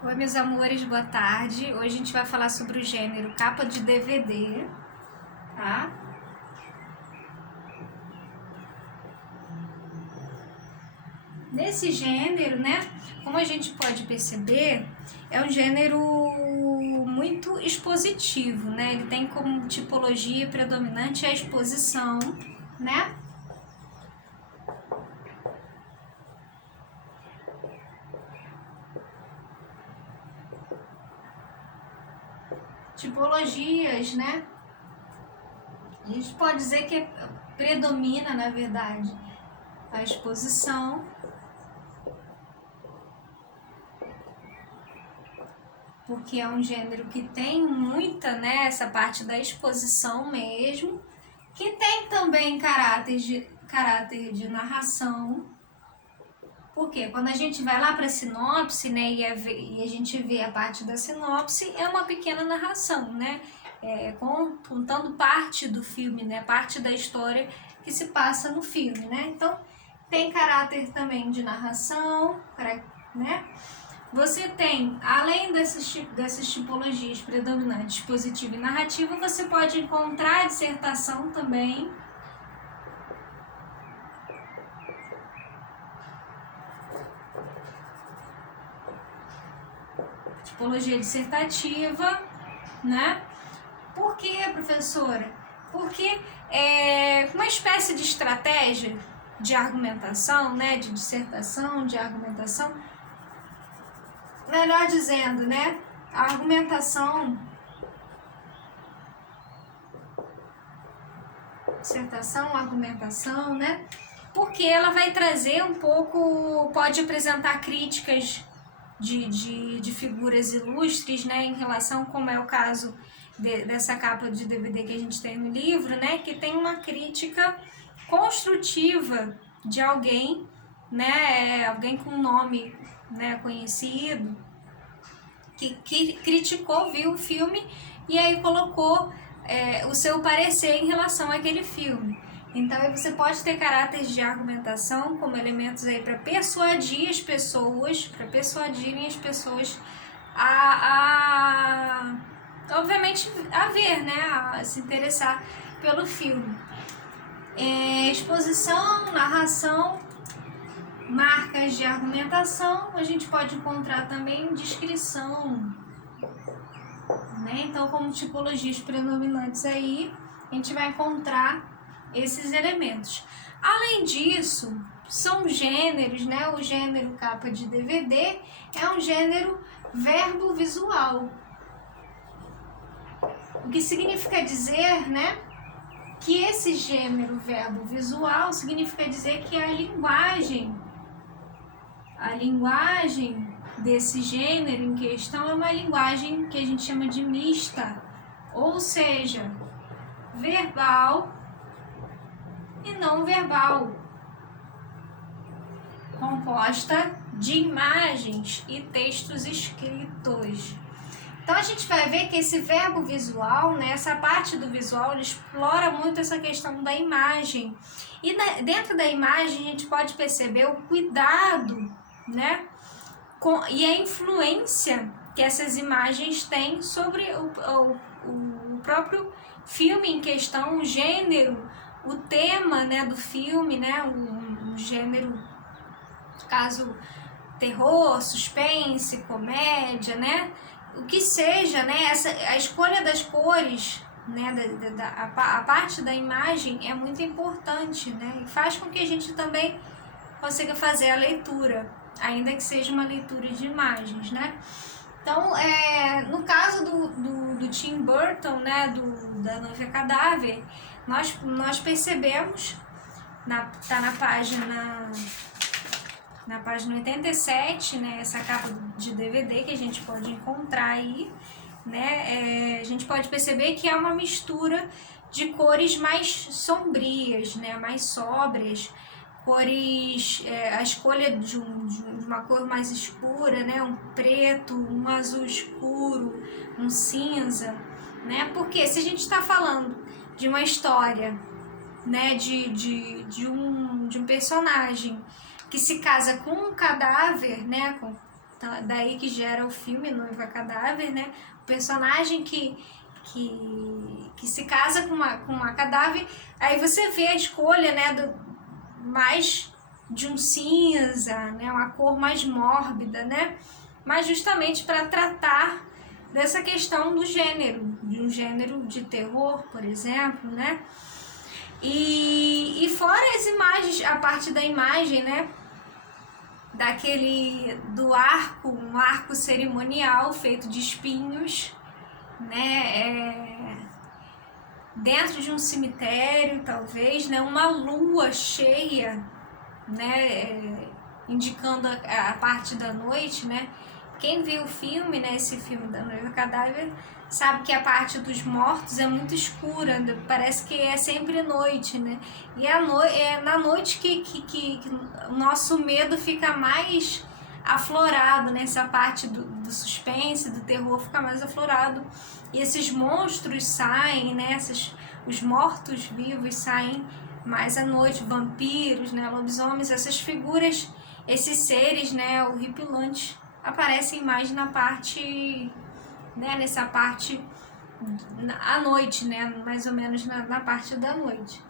Oi, meus amores, boa tarde. Hoje a gente vai falar sobre o gênero capa de DVD, tá? Nesse gênero, né, como a gente pode perceber, é um gênero muito expositivo, né? Ele tem como tipologia predominante a exposição, né? Tipologias, né? A gente pode dizer que predomina, na verdade, a exposição, porque é um gênero que tem muita, né, essa parte da exposição mesmo, que tem também caráter de narração, porque quando a gente vai lá para a sinopse, né, e a gente vê a parte da sinopse, é uma pequena narração, né, contando parte do filme, né, parte da história que se passa no filme, né, então tem caráter também de narração, né. Você tem, além dessas tipologias predominantes, expositiva e narrativa, você pode encontrar a dissertação também. Tipologia dissertativa, né? Por que, professora? Porque é uma espécie de estratégia de argumentação, né? De dissertação, de argumentação. Melhor dizendo, né? A argumentação, dissertação, argumentação, né? Porque ela vai trazer um pouco, pode apresentar críticas de figuras ilustres, né? Em relação, como é o caso dessa capa de DVD que a gente tem no livro, né? Que tem uma crítica construtiva de alguém, né? Alguém com nome, né, conhecido, que criticou, viu o filme e aí colocou o seu parecer em relação àquele filme. Então você pode ter caráteres de argumentação como elementos aí para persuadir as pessoas, para persuadirem as pessoas obviamente a ver, né, a se interessar pelo filme. Exposição, narração, marcas de argumentação, a gente pode encontrar também descrição, né? Então, como tipologias predominantes aí, a gente vai encontrar esses elementos. Além disso, são gêneros, né? O gênero capa de DVD é um gênero verbo visual. O que significa dizer, né? Que esse gênero verbo visual significa dizer que a linguagem desse gênero em questão é uma linguagem que a gente chama de mista, ou seja, verbal e não verbal, composta de imagens e textos escritos. Então a gente vai ver que esse verbo visual, né, essa parte do visual, ele explora muito essa questão da imagem. E dentro da imagem a gente pode perceber o cuidado, né, e a influência que essas imagens têm sobre o próprio filme em questão, o gênero, o tema, né, do filme, né, um gênero, caso terror, suspense, comédia, né, o que seja, né, a escolha das cores, né, a parte da imagem é muito importante, né, e faz com que a gente também consiga fazer a leitura, ainda que seja uma leitura de imagens, né. Então, no caso do Tim Burton, né, da Noiva Cadáver, nós percebemos, tá na página 87, né, essa capa de DVD que a gente pode encontrar aí, né, a gente pode perceber que é uma mistura de cores mais sombrias, né, mais sóbrias, cores, a escolha de uma cor mais escura, né, um preto, um azul escuro, um cinza, né, porque se a gente está falando de uma história, né, de um personagem que se casa com um cadáver, né, Tá? Daí que gera o filme Noiva Cadáver, né? O personagem que se casa com uma cadáver, aí você vê a escolha, né, mais de um cinza, né, uma cor mais mórbida, né? Mas justamente para tratar dessa questão do gênero, de um gênero de terror, por exemplo, né? E fora as imagens, a parte da imagem, né? Do arco, um arco cerimonial feito de espinhos, né? Dentro de um cemitério, talvez, né? Uma lua cheia, né? Indicando a parte da noite, né? Quem viu o filme, né? Esse filme da Noiva Cadáver, sabe que a parte dos mortos é muito escura, parece que é sempre noite, né? E é na noite que o nosso medo fica mais aflorado, né? Essa parte do suspense, do terror fica mais aflorado. E esses monstros saem, né? Os mortos-vivos saem mais à noite, vampiros, né? Lobisomens, essas figuras, esses seres, né? Horripilantes, aparecem mais na parte, né? Nessa parte à noite, né? Mais ou menos na parte da noite.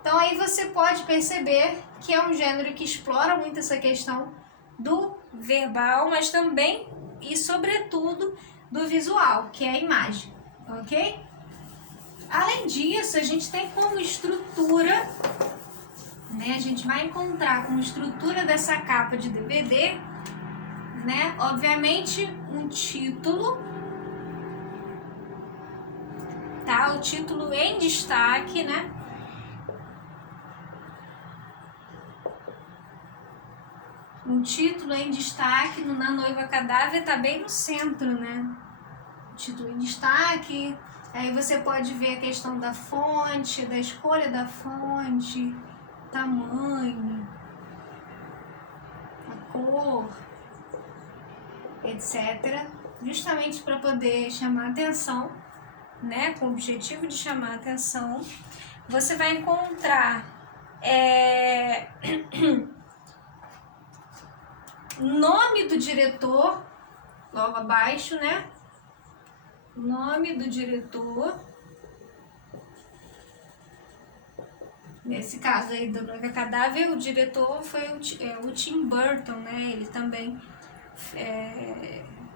Então aí você pode perceber que é um gênero que explora muito essa questão do verbal, mas também e sobretudo do visual, que é a imagem, ok? Além disso, a gente tem como estrutura, né? A gente vai encontrar como estrutura dessa capa de DVD, né? Obviamente um título, tá? O título em destaque, né? Um título em destaque na Noiva Cadáver tá bem no centro, né? Título em destaque. Aí você pode ver a questão da fonte, da escolha da fonte, tamanho, a cor, etc. Justamente para poder chamar atenção, né? Com o objetivo de chamar atenção. Você vai encontrar nome do diretor logo abaixo, né? Nome do diretor. Nesse caso aí do Noiva Cadáver, o diretor foi o Tim Burton, né? Ele também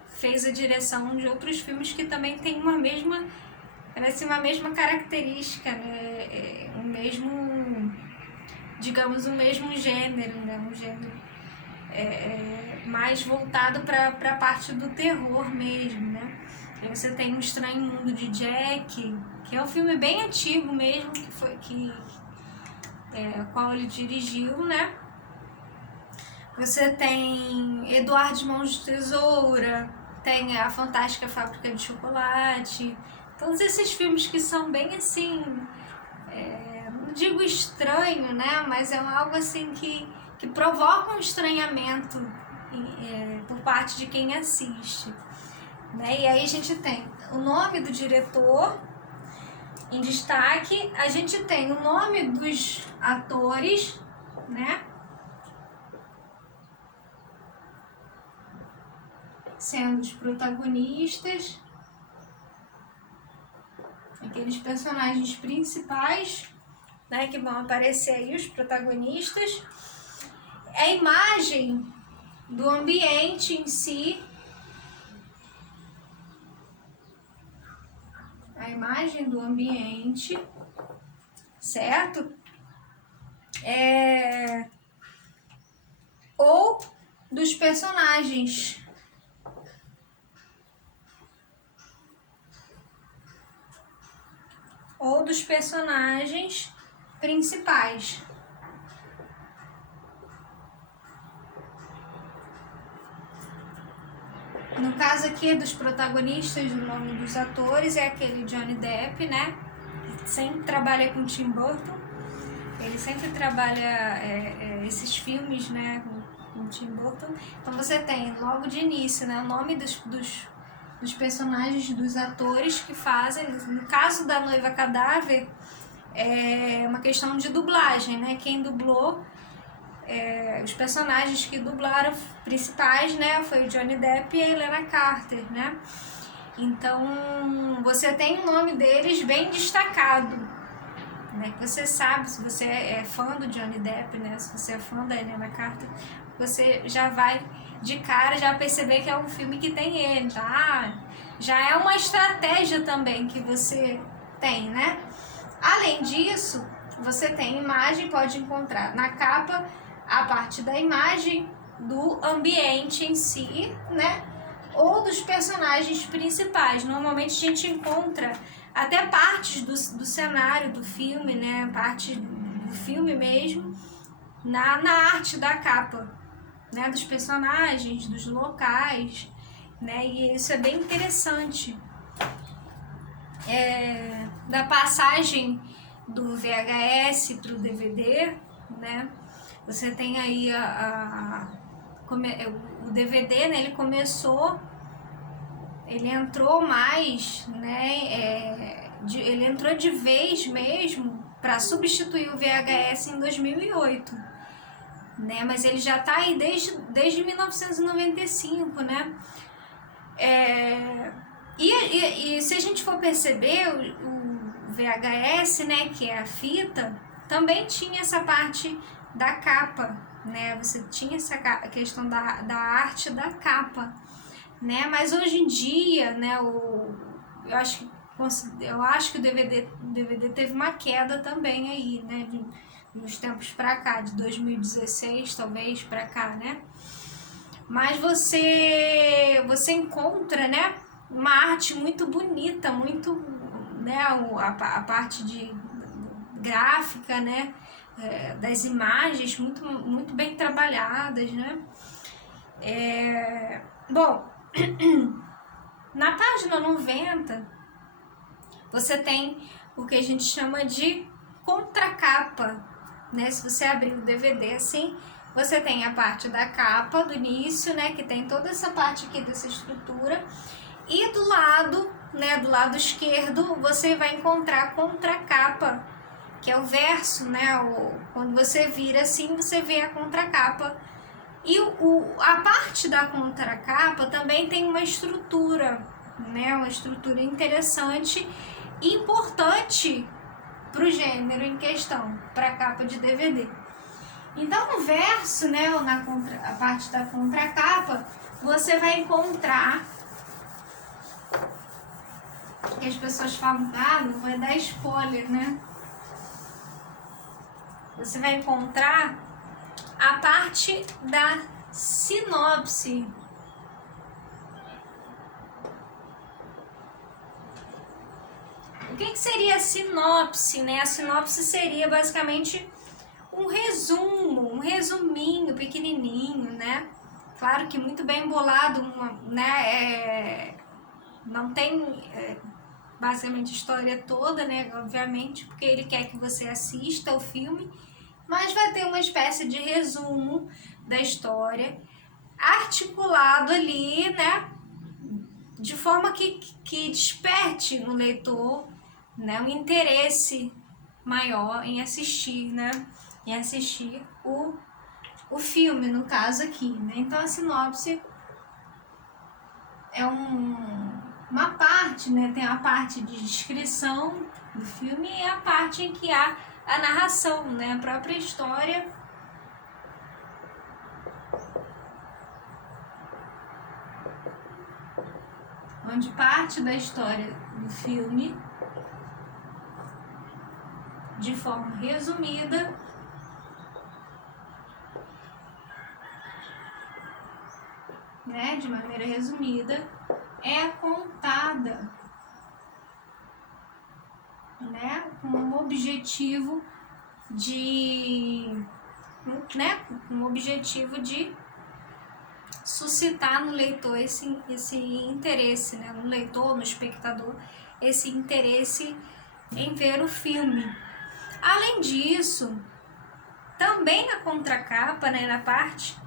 fez a direção de outros filmes que também tem uma mesma característica, né? O mesmo, digamos, o mesmo gênero, né? Um gênero mais voltado para a parte do terror mesmo, né? Aí você tem O Estranho Mundo de Jack, que é um filme bem antigo mesmo, qual ele dirigiu, né? Você tem Eduardo de Mãos de Tesoura, tem A Fantástica Fábrica de Chocolate, todos esses filmes que são bem assim, não digo estranho, né? Mas é algo assim que provoca um estranhamento por parte de quem assiste, né? E aí a gente tem o nome do diretor em destaque, a gente tem o nome dos atores, né? Sendo os protagonistas, aqueles personagens principais, né, que vão aparecer aí, os protagonistas. A imagem do ambiente em si, a imagem do ambiente, certo? Ou dos personagens. Ou dos personagens principais. No caso aqui dos protagonistas, o nome dos atores é aquele Johnny Depp, né? Que sempre trabalha com Tim Burton. Ele sempre trabalha esses filmes, né? Com Tim Burton. Então você tem logo de início, né? O nome dos personagens, dos atores que fazem. No caso da Noiva Cadáver, é uma questão de dublagem, né? Quem dublou os personagens que dublaram principais, né, foi o Johnny Depp e a Helena Carter, né? Então, você tem o nome deles bem destacado, né? Que você sabe, se você é fã do Johnny Depp, né? Se você é fã da Helena Carter, você já vai de cara já perceber que é um filme que tem ele, tá? Já é uma estratégia também que você tem, né? Além disso, você tem imagem, pode encontrar na capa a parte da imagem do ambiente em si, né? Ou dos personagens principais. Normalmente a gente encontra até partes do cenário do filme, né? Parte do filme mesmo, na arte da capa, né? Dos personagens, dos locais, né? E isso é bem interessante. Da passagem do VHS para o DVD, né? Você tem aí o DVD, né? Ele entrou mais, né? Ele entrou de vez mesmo para substituir o VHS em 2008, né? Mas ele já está aí desde 1995, né? E se a gente for perceber, o VHS, né, que é a fita, também tinha essa parte da capa, né? Você tinha essa questão da arte da capa, né? Mas hoje em dia, né, eu acho que o DVD teve uma queda também aí, né? Nos tempos pra cá, de 2016 talvez pra cá, né? Mas você encontra, né, uma arte muito bonita, muito, né, a parte de gráfica, né, das imagens muito bem trabalhadas, né. Bom, na página 90 você tem o que a gente chama de contracapa, né. Se você abrir o DVD assim, você tem a parte da capa do início, né, que tem toda essa parte aqui dessa estrutura, e do lado, né, do lado esquerdo, você vai encontrar a contracapa, que é o verso, né, quando você vira assim, você vê a contracapa. E a parte da contracapa também tem uma estrutura, né, uma estrutura interessante e importante para o gênero em questão, para a capa de DVD. Então, no verso, né, ou a parte da contracapa, você vai encontrar, que as pessoas falam, não vai dar spoiler, né? Você vai encontrar a parte da sinopse. O que seria a sinopse, né? A sinopse seria basicamente um resumo, um resuminho pequenininho, né? Claro que muito bem embolado, né? Não tem basicamente a história toda, né? Obviamente, porque ele quer que você assista o filme, mas vai ter uma espécie de resumo da história, articulado ali, né? De forma que desperte no leitor, né, um interesse maior em assistir, né? Em assistir o filme, no caso aqui, né? Então a sinopse é uma parte, né? Tem a parte de descrição do filme e a parte em que há a narração, né? A própria história. Onde parte da história do filme, de forma resumida, né, de maneira resumida, é contada, né, com um objetivo de suscitar no leitor esse interesse, né, no leitor, no espectador, esse interesse em ver o filme. Além disso, também na contracapa, né, na parte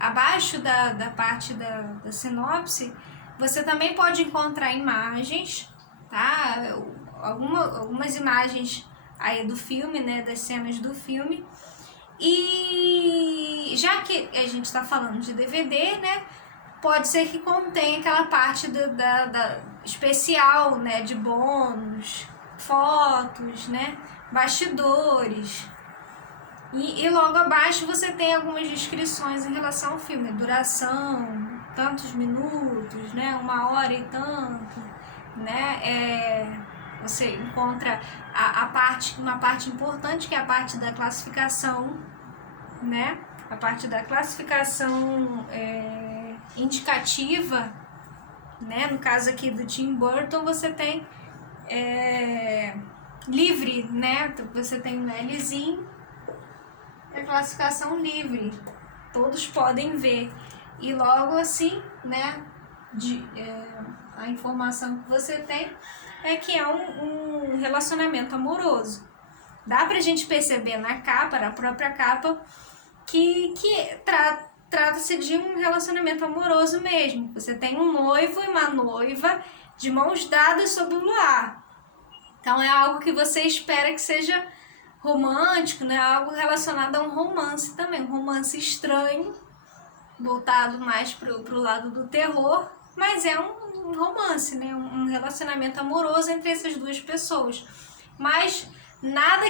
abaixo da parte da sinopse, você também pode encontrar imagens, tá? Algumas imagens aí do filme, né, das cenas do filme, E já que a gente está falando de DVD, né, pode ser que contenha aquela parte da especial, né, de bônus, fotos, né, bastidores. E logo abaixo você tem algumas descrições em relação ao filme, duração, tantos minutos, né, 1 hora e tanto, né, você encontra uma parte importante, que é a parte da classificação, né, a parte da classificação indicativa, né, no caso aqui do Tim Burton você tem livre, né, você tem um Lzinho, a classificação livre, todos podem ver, e logo assim, né, a informação que você tem é que é um relacionamento amoroso. Dá pra gente perceber na capa, na própria capa, que trata-se de um relacionamento amoroso mesmo. Você tem um noivo e uma noiva de mãos dadas sob o luar. Então é algo que você espera que seja romântico, né? Algo relacionado a um romance também, um romance estranho, voltado mais pro lado do terror, mas é um romance, né? Um relacionamento amoroso entre essas duas pessoas, mas nada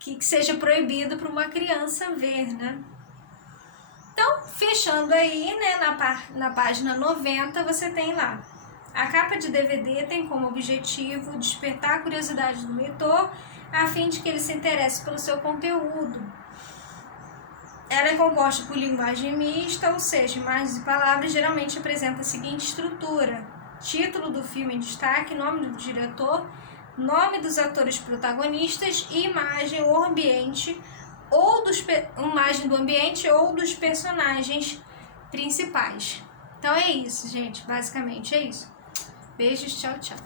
que seja proibido para uma criança ver, né? Então, fechando aí, né, na página 90, você tem lá: a capa de DVD tem como objetivo despertar a curiosidade do leitor a fim de que ele se interesse pelo seu conteúdo. Ela é composta por linguagem mista, ou seja, imagens e palavras, geralmente apresenta a seguinte estrutura: título do filme em destaque, nome do diretor, nome dos atores protagonistas e imagem ou ambiente, imagem do ambiente ou dos personagens principais. Então é isso, gente, basicamente é isso. Beijos, tchau, tchau.